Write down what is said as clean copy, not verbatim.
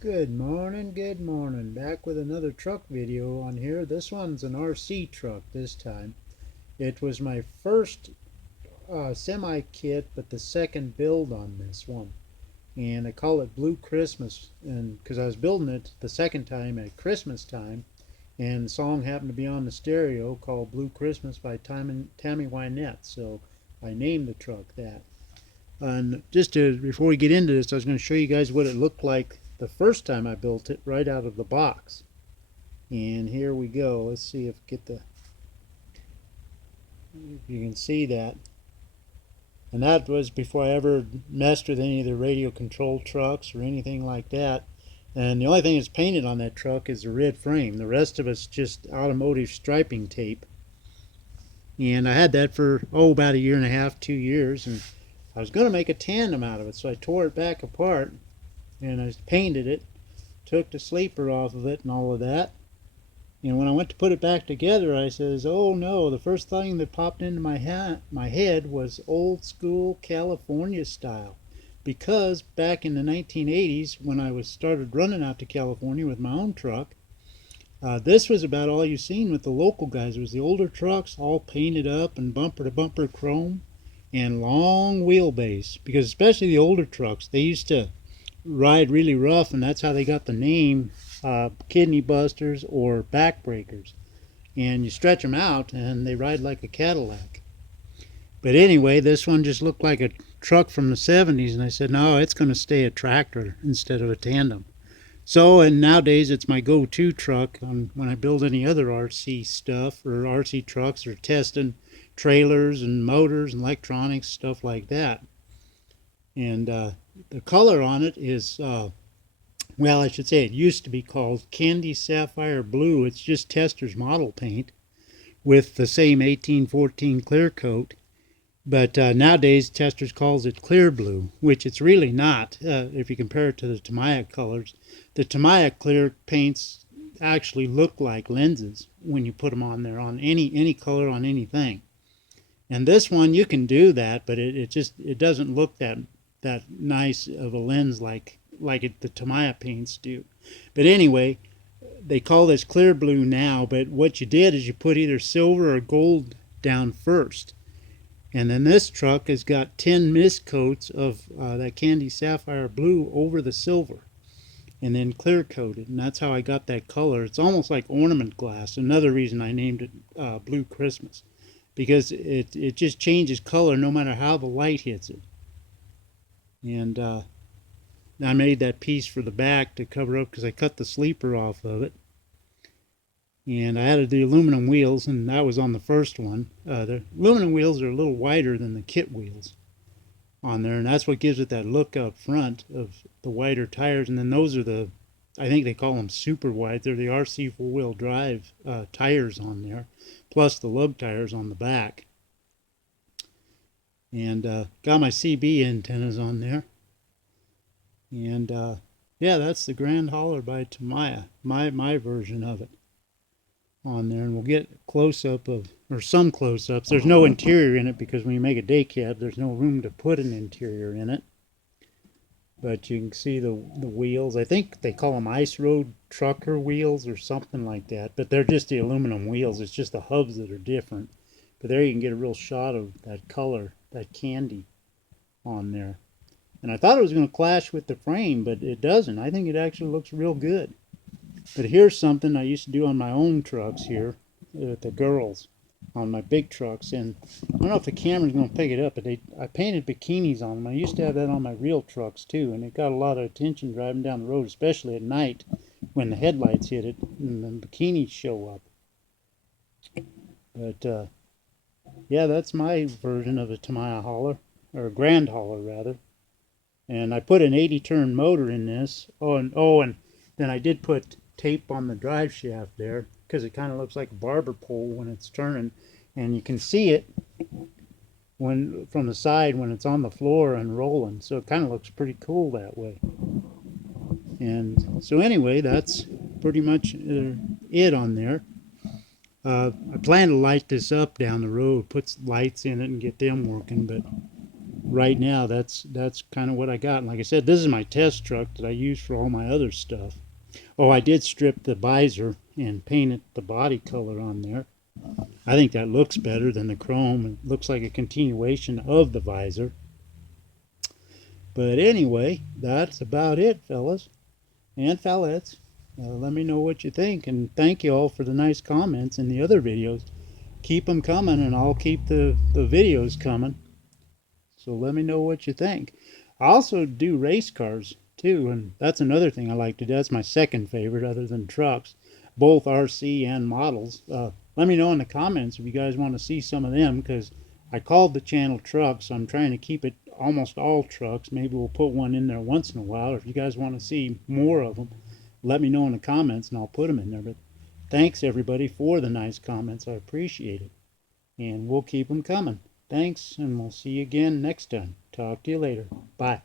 Good morning, good morning. Back with another truck video on here. This one's an RC truck this time. It was my first semi kit, but the second build on this one. And I call it Blue Christmas, and because I was building it the second time at Christmas time, and the song happened to be on the stereo called Blue Christmas by Tammy Wynette, so I named the truck that. And before we get into this, I was going to show you guys what it looked like the first time I built it right out of the box. And here we go. Let's see if you can see that. And that was before I ever messed with any of the radio controlled trucks or anything like that. And the only thing that's painted on that truck is the red frame. The rest of it's just automotive striping tape. And I had that for about a year and a half, 2 years, and I was going to make a tandem out of it, so I tore it back apart and I painted it, took the sleeper off of it and all of that. And when I went to put it back together, I says, "Oh no!" The first thing that popped into my head was old school California style, because back in the 1980s, when I was started running out to California with my own truck, this was about all you seen with the local guys. It was the older trucks, all painted up and bumper to bumper chrome, and long wheelbase. Because especially the older trucks, they used to ride really rough, and that's how they got the name kidney busters or backbreakers. And you stretch them out, and they ride like a Cadillac. But anyway, this one just looked like a truck from the 70s, and I said, no, it's going to stay a tractor instead of a tandem. So, and nowadays it's my go-to truck when I build any other RC stuff or RC trucks or testing trailers and motors and electronics, stuff like that. And the color on it is, well, I should say it used to be called Candy Sapphire Blue. It's just Tester's model paint with the same 1814 clear coat. But nowadays, Testors calls it clear blue, which it's really not if you compare it to the Tamiya colors. The Tamiya clear paints actually look like lenses when you put them on there on any color on anything. And this one you can do that, but it doesn't look that nice of a lens like the Tamiya paints do. But anyway, they call this clear blue now. But what you did is you put either silver or gold down first. And then this truck has got 10 mist coats of that Candy Sapphire Blue over the silver and then clear coated. And that's how I got that color. It's almost like ornament glass. Another reason I named it Blue Christmas, because it just changes color no matter how the light hits it. And I made that piece for the back to cover up because I cut the sleeper off of it. And I added the aluminum wheels, and that was on the first one. The aluminum wheels are a little wider than the kit wheels on there, and that's what gives it that look up front of the wider tires. And then those are I think they call them super wide. They're the RC four-wheel drive tires on there, plus the lug tires on the back. And got my CB antennas on there. And yeah, that's the Grand Hauler by Tamiya, my version of it on there. And we'll get close-up or some close-ups. There's no interior in it because when you make a day cab, there's no room to put an interior in it. But you can see the wheels. I think they call them ice road trucker wheels or something like that. But they're just the aluminum wheels. It's just the hubs that are different. But there you can get a real shot of that color, that candy on there. And I thought it was going to clash with the frame, but it doesn't. I think it actually looks real good. But here's something I used to do on my own trucks here with the girls on my big trucks. And I don't know if the camera's going to pick it up, but I painted bikinis on them. I used to have that on my real trucks too, and it got a lot of attention driving down the road, especially at night when the headlights hit it and the bikinis show up. But yeah, that's my version of a Tamiya hauler, or a Grand Hauler rather. And I put an 80-turn motor in this. And then I did put tape on the drive shaft there because it kind of looks like a barber pole when it's turning, and you can see it from the side when it's on the floor and rolling. So it kind of looks pretty cool that way. And so anyway, that's pretty much it on there. I plan to light this up down the road, put lights in it and get them working, but right now, that's kind of what I got. And like I said, this is my test truck that I use for all my other stuff. Oh, I did strip the visor and painted the body color on there. I think that looks better than the chrome. It looks like a continuation of the visor. But anyway, that's about it, fellas and fellettes. Let me know what you think, and thank you all for the nice comments in the other videos. Keep them coming, and I'll keep the videos coming. So let me know what you think. I also do race cars too, and that's another thing I like to do. That's my second favorite other than trucks, both RC and models. Let me know in the comments if you guys want to see some of them, because I called the channel trucks, so I'm trying to keep it almost all trucks. Maybe we'll put one in there once in a while, or if you guys want to see more of them, let me know in the comments and I'll put them in there. But thanks everybody for the nice comments. I appreciate it. And we'll keep them coming. Thanks, and we'll see you again next time. Talk to you later. Bye.